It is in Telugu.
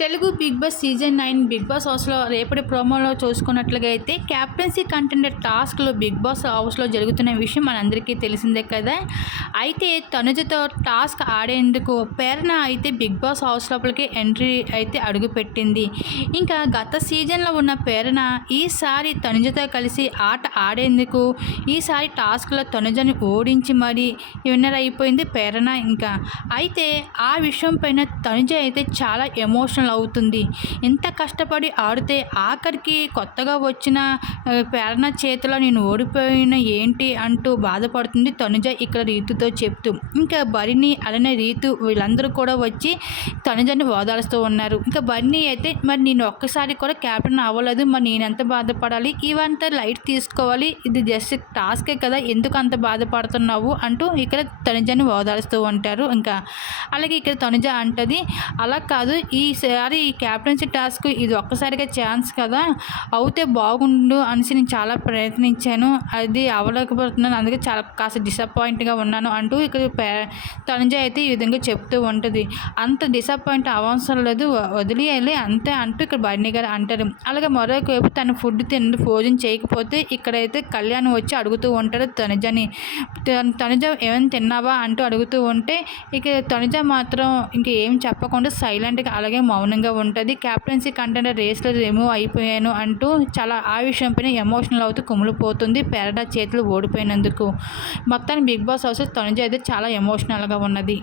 Telugu big boss season nine big boss హౌస్లో రేపటి ప్రోమోలో చూసుకున్నట్లుగా అయితే క్యాప్టెన్సీ కంటెండర్ టాస్క్లో బిగ్ బాస్ హౌస్లో జరుగుతున్న విషయం మనందరికీ తెలిసిందే కదా. అయితే తనుజతో టాస్క్ ఆడేందుకు ప్రేరణ అయితే బిగ్ బాస్ హౌస్ లోపలికి ఎంట్రీ అయితే అడుగుపెట్టింది. ఇంకా గత సీజన్లో ఉన్న ప్రేరణ ఈసారి తనుజతో కలిసి ఆట ఆడేందుకు ఈసారి టాస్క్లో తనుజని ఓడించి మరీ విన్నర్ అయిపోయింది ప్రేరణ ఇంకా. అయితే ఆ విషయం పైన తనుజ అయితే చాలా ఎమోషనల్ అవుతుంది. ఎంత కష్టపడి ఆడితే ఆఖరికి కొత్తగా వచ్చిన ప్రేరణ చేతిలో నేను ఓడిపోయిన ఏంటి అంటూ బాధపడుతుంది తనుజ ఇక్కడ రీతుతో చెప్తూ. ఇంకా బరిని అలానే రీతు వీళ్ళందరూ కూడా వచ్చి తనుజని ఓదారుస్తూ ఉన్నారు. ఇంకా బరిని అయితే మరి నేను ఒక్కసారి కూడా క్యాప్టెన్ అవ్వలేదు. మరి నేను ఎంత బాధపడాలి? ఇవంతా లైట్ తీసుకోవాలి. ఇది జస్ట్ టాస్కే కదా. ఎందుకు అంత బాధపడుతున్నావు? అంటూ ఇక్కడ తనుజని ఓదారుస్తూ ఉంటారు. ఇంకా అలాగే ఇక్కడ తనుజ అంటది అలా కాదు. ఈ ఈసారి ఈ క్యాప్టెన్సీ టాస్క్ ఇది ఒక్కసారిగా ఛాన్స్ కదా అవుతే బాగుండు అనేసి నేను చాలా ప్రయత్నించాను. అది అవ్వలేకపోతున్నాను అందుకే చాలా కాస్త డిసప్పాయింట్గా ఉన్నాను అంటూ ఇక్కడ పే- తనుజ అయితే ఈ విధంగా చెప్తూ ఉంటుంది. అంత డిసప్పాయింట్ అవసరం లేదు. వ- వదిలేయాలి అంతే అంటూ ఇక్కడ బండి గారు అంటారు. అలాగే మరొక వైపు తను ఫుడ్ తిండి భోజనం చేయకపోతే ఇక్కడైతే కళ్యాణ్ వచ్చి అడుగుతూ ఉంటాడు తనుజని. తనుజ ఏమైనా తిన్నావా అంటూ అడుగుతూ ఉంటే ఇక తనుజ మాత్రం ఇంకేం చెప్పకుండా సైలెంట్గా అలాగే మౌనంగా ఉంటుంది. క్యాప్టెన్సీ కంటెంట్ రేస్లో రిమూవ్ అయిపోయాను అంటూ చాలా ఆ విషయం పైన ఎమోషనల్ అవుతూ కుమిలిపోతుంది పెరడా చేతులు ఓడిపోయినందుకు. మొత్తాన్ని బిగ్ బాస్ హౌసెస్ తనుజ అయితే చాలా ఎమోషనల్గా ఉన్నది.